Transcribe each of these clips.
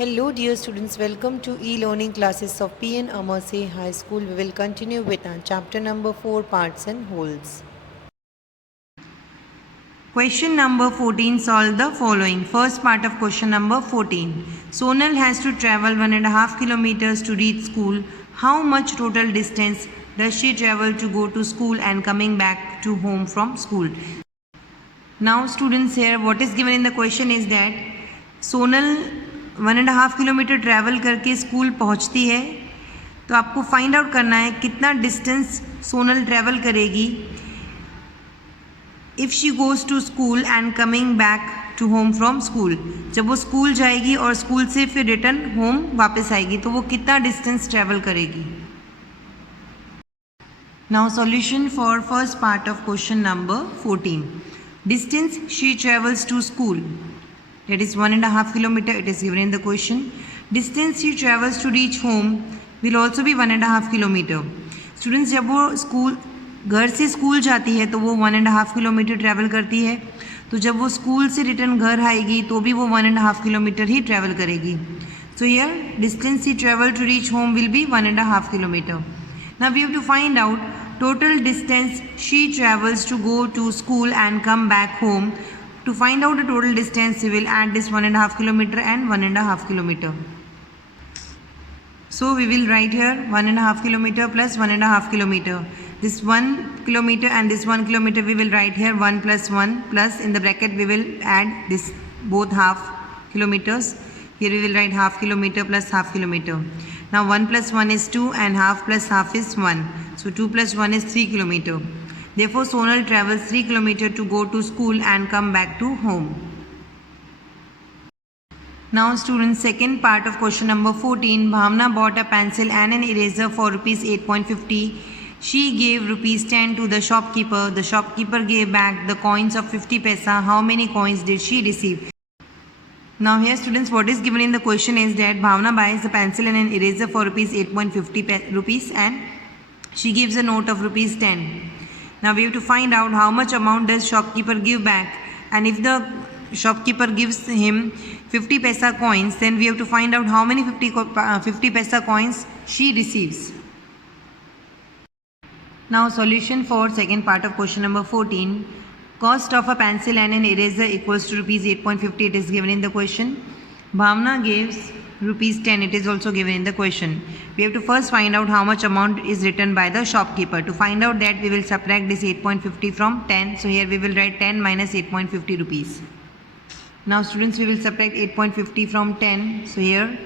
Hello dear students, welcome to e-learning classes of P.N.AMERSEY High School. We will continue with our chapter number 4, parts and wholes. Question number 14, solve the following. First part of question number 14. Sonal has to travel 1.5 kilometers to reach school. How much total distance does she travel to go to school and coming back to home from school? Now students, here what is given in the question is that Sonal 1.5 kilometre travel करके school पहुंचती है, तो आपको find out करना है कितना distance Sonal travel करेगी if she goes to school and coming back to home from school. जब वो स्कूल जाएगी और स्कूल से फिर रिटर्न होम वापस आएगी तो वो कितना डिस्टेंस ट्रैवल करेगी. Now solution for first part of question number 14. Distance she travels to school, that is 1.5 kilometer, it is given in the question. Distance she travels to reach home will also be 1.5 kilometer. Students, जब वो school घर से school जाती है तो वो 1.5 kilometre travel करती है, तो जब वो स्कूल से रिटर्न घर आएगी तो भी वो 1.5 किलोमीटर ही ट्रैवल करेगी. So here distance she travel to reach home will be 1.5 kilometer. Now we have to find out total distance she travels to go to school and come back home. To find out the total distance, we will add this 1.5 kilometer and 1.5 kilometer. So we will write here 1.5 kilometer plus 1.5 kilometer. This 1 kilometer and this 1 kilometer we will write here 1 plus 1 plus in the bracket we will add this both half kilometers. Here we will write half kilometer plus half kilometer. Now 1 plus 1 is 2 and half plus half is 1. So 2 plus 1 is 3 kilometer. Therefore, Sonal travels 3 kilometers to go to school and come back to home. Now students, second part of question number 14. Bhavna bought a pencil and an eraser for rupees 8.50. She gave rupees 10 to the shopkeeper. The shopkeeper gave back the coins of 50 paisa. How many coins did she receive? Now here students, what is given in the question is that Bhavna buys a pencil and an eraser for rupees 8.50 rupees and she gives a note of rupees 10. Now we have to find out how much amount does shopkeeper give back, and if the shopkeeper gives him 50 paisa coins, then we have to find out how many 50 paisa coins she receives. Now solution for second part of question number 14. Cost of a pencil and an eraser equals to rupees 8.50. It is given in the question. Bhavna gives rupees 10. It is also given in the question. We have to first find out how much amount is written by the shopkeeper. To find out that, we will subtract this 8.50 from 10. So here we will write 10 minus 8.50 rupees. Now students, we will subtract 8.50 from 10. So here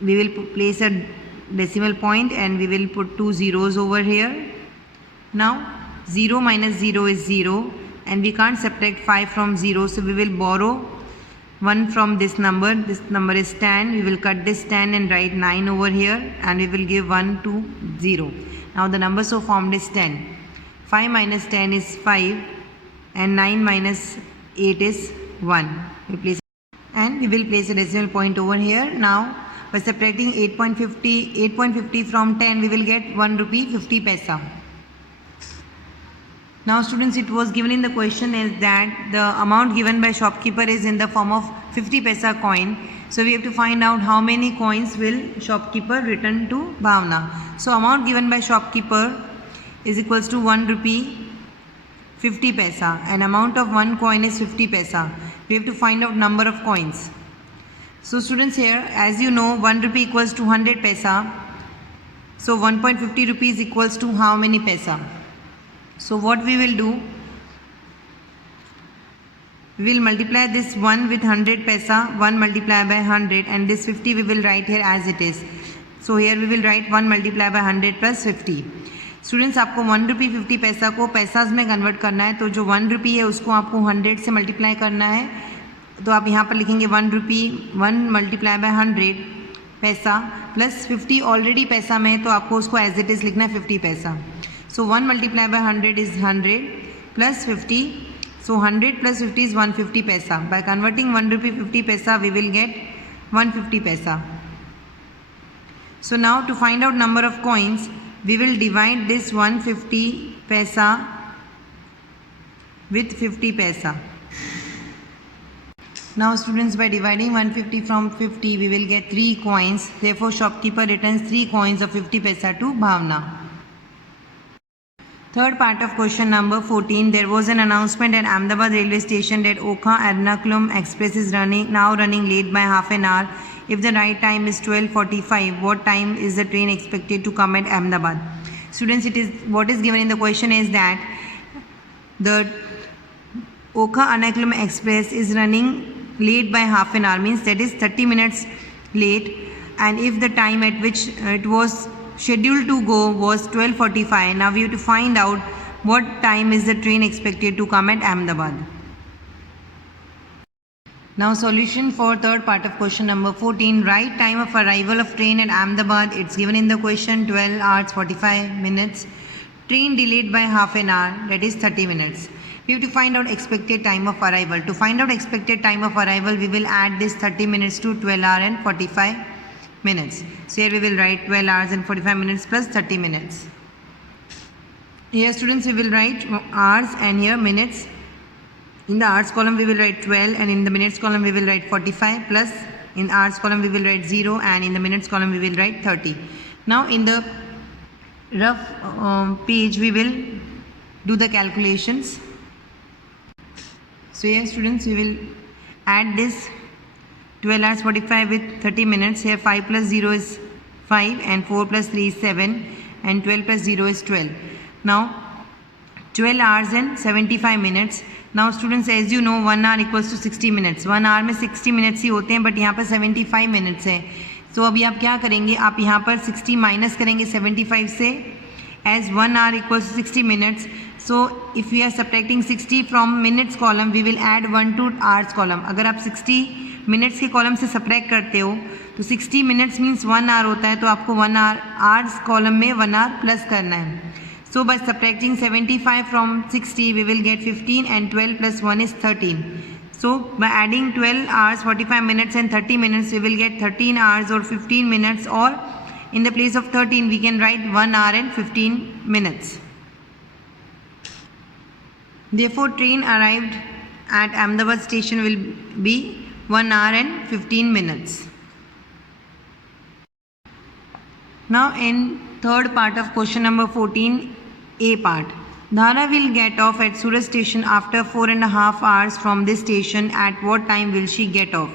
we will place a decimal point and we will put 2 zeros over here. Now 0 minus 0 is 0 and we can't subtract 5 from 0. So we will borrow 1 from this number is 10. We will cut this 10 and write 9 over here and we will give 1 to 0. Now the number so formed is 10. 5 minus 10 is 5 and 9 minus 8 is 1. We will place a decimal point over here. Now by subtracting 8.50 from 10, we will get 1 rupee 50 paisa. Now students, it was given in the question is that the amount given by shopkeeper is in the form of 50 paisa coin. So we have to find out how many coins will shopkeeper return to Bhavna. So amount given by shopkeeper is equals to 1 rupee 50 paisa and amount of 1 coin is 50 paisa. We have to find out number of coins. So students, here as you know 1 rupee equals to 100 paisa. So 1.50 rupees equals to how many paisa? So what we will do, we will multiply this 1 with 100 paisa, 1 multiplied by 100 and this 50 we will write here as it is. So here we will write 1 multiplied by 100 plus 50. Students, आपको 1 rupee 50 पैसा को पैसाज में convert करना है, तो जो 1 rupee है उसको आपको 100 से मल्टीप्लाई करना है. तो आप यहाँ पर लिखेंगे 1 rupee 1 multiplied by 100 पैसा प्लस 50 ऑलरेडी पैसा में है तो आपको उसको एज इट इज़ लिखना है 50 पैसा. So 1 multiplied by 100 is 100 plus 50. So 100 plus 50 is 150 paisa. By converting 1 rupee 50 paisa, we will get 150 paisa. So now to find out number of coins, we will divide this 150 paisa with 50 paisa. Now students, by dividing 150 from 50, we will get 3 coins. Therefore, shopkeeper returns 3 coins of 50 paisa to Bhavna. Third part of question number 14. There was an announcement at Ahmedabad railway station that Okha-Ernakulam express is now running late by half an hour. If the right time is 12:45, what time is the train expected to come at Ahmedabad? Students, what is given in the question is that the Okha-Ernakulam express is running late by half an hour, means that is 30 minutes late, and if the time at which it was scheduled to go was 12:45, now we have to find out what time is the train expected to come at Ahmedabad. Now solution for third part of question number 14. Write time of arrival of train at Ahmedabad. It's given in the question 12 hours 45 minutes. Train delayed by half an hour, that is 30 minutes. We have to find out expected time of arrival. To find out expected time of arrival, we will add this 30 minutes to 12 hours and 45 minutes. So here we will write 12 hours and 45 minutes plus 30 minutes. Here students, we will write hours and here minutes. In the hours column we will write 12 and in the minutes column we will write 45, plus in hours column we will write 0 and in the minutes column we will write 30. Now in the rough page we will do the calculations. So here students, we will add this 12 hours 45 with 30 minutes. Here 5 plus 0 is 5 and 4 plus 3 is 7 and 12 plus 0 is 12. Now 12 hours and 75 minutes. Now students, as you know, 1 hour equals to 60 minutes. 1 hour में 60 minutes ही होते हैं, but यहाँ पर 75 minutes है. तो अभी आप क्या करेंगे, आप यहाँ पर 60 माइनस करेंगे 75 से, as 1 hour equals to 60 minutes. So if we are subtracting 60 from minutes column, we will add 1 to hours column. अगर आप 60 minutes के column से subtract करते हो तो 60 minutes means 1 hour होता है, तो आपको 1 hour hours column में 1 hour plus करना है. So by subtracting 75 from 60, we will get 15 and 12 plus 1 is 13. So by adding 12 hours 45 minutes and 30 minutes, we will get 13 hours or 15 minutes, or in the place of 13 we can write 1 hour and 15 minutes. Therefore train arrived at Ahmedabad station will be 1 hour and 15 minutes. Now in third part of question number 14, A part. Dhara will get off at Surat station after 4.5 hours from this station. At what time will she get off?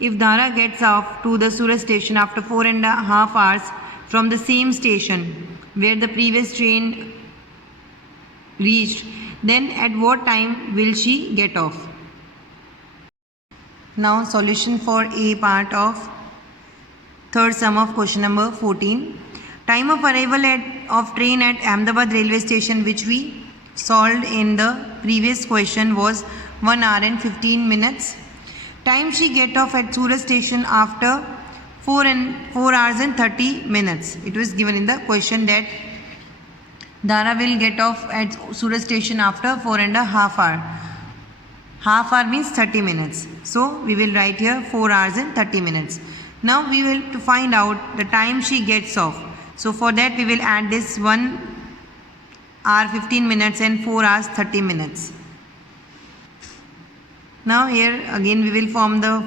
If Dhara gets off to the Surat station after 4.5 hours from the same station where the previous train reached, then at what time will she get off? Now solution for A part of third sum of question number 14. Time of arrival of train at Ahmedabad railway station, which we solved in the previous question, was 1 hour and 15 minutes. Time she get off at Surat station after 4 hours and 30 minutes. It was given in the question that Dhara will get off at Surat station after 4.5 hours. Half hour means 30 minutes. So we will write here 4 hours and 30 minutes. Now we will to find out the time she gets off. So for that we will add this 1 hour 15 minutes and 4 hours 30 minutes. Now here again we will form the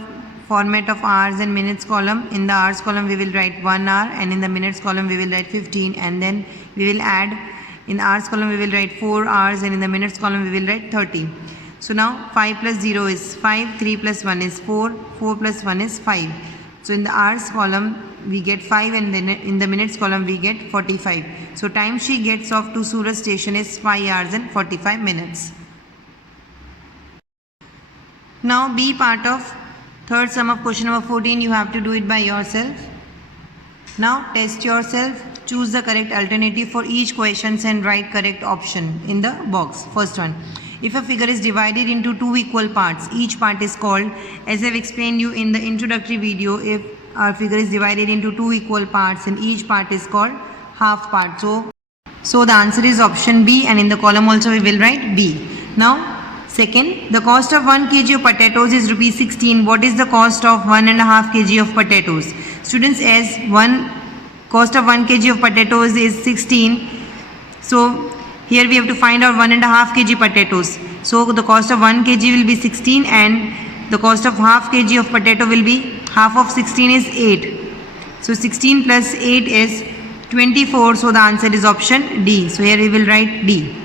format of hours and minutes column. In the hours column we will write 1 hour and in the minutes column we will write 15, and then we will add, in hours column we will write 4 hours and in the minutes column we will write 30. So now 5 plus 0 is 5, 3 plus 1 is 4, 4 plus 1 is 5. So in the hours column we get 5 and then in the minutes column we get 45. So time she gets off to Surat station is 5 hours and 45 minutes. Now B part of third sum of question number 14, you have to do it by yourself. Now test yourself, choose the correct alternative for each question and write correct option in the box. First one, if a figure is divided into 2 equal parts, each part is called, as I have explained you in the introductory video, if our figure is divided into 2 equal parts and each part is called half part. So the answer is option B, and in the column also we will write B. Now second, the cost of 1 kg of potatoes is rupees 16. What is the cost of 1.5 kg of potatoes? Students, as cost of 1 kg of potatoes is 16, so here we have to find out 1.5 kg potatoes. So the cost of 1 kg will be 16 and The cost of half kg of potato will be, half of 16 is 8. So 16 plus 8 is 24. So the answer is option D. So here we will write D.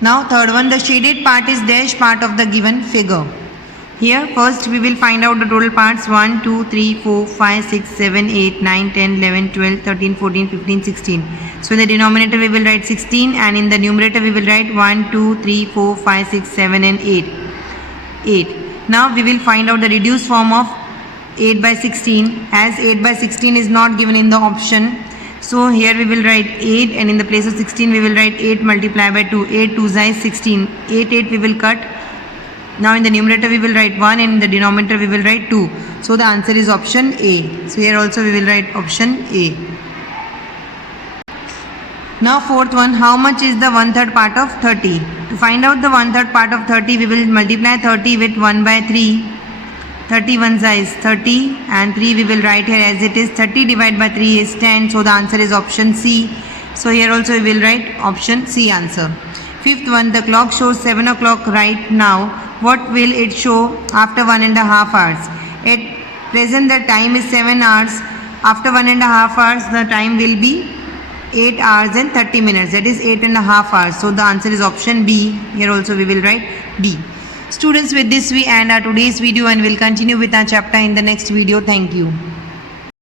Now third one, the shaded part is dash part of the given figure. Here first we will find out the total parts 1, 2, 3, 4, 5, 6, 7, 8, 9, 10, 11, 12, 13, 14, 15, 16. So in the denominator we will write 16 and in the numerator we will write 1, 2, 3, 4, 5, 6, 7 and 8. Now we will find out the reduced form of 8 by 16 as 8 by 16 is not given in the option. So here we will write 8 and in the place of 16 we will write 8 multiplied by 2. 8 2 is 16. 8 we will cut. Now in the numerator we will write 1 and in the denominator we will write 2. So the answer is option A. So here also we will write option A. Now fourth one, how much is the 1/3 part of 30? To find out the 1/3 part of 30 we will multiply 30 with 1 by 3. 30 1 is 30 and 3 we will write here as it is. 30 divided by 3 is 10. So the answer is option C. So here also we will write option C answer. Fifth one, the clock shows 7 o'clock right now. What will it show after 1.5 hours? At present the time is 7 hours. After 1.5 hours the time will be 8 hours and 30 minutes. That is 8.5 hours. So the answer is option B. Here also we will write B. Students, with this we end our today's video and will continue with our chapter in the next video. Thank you.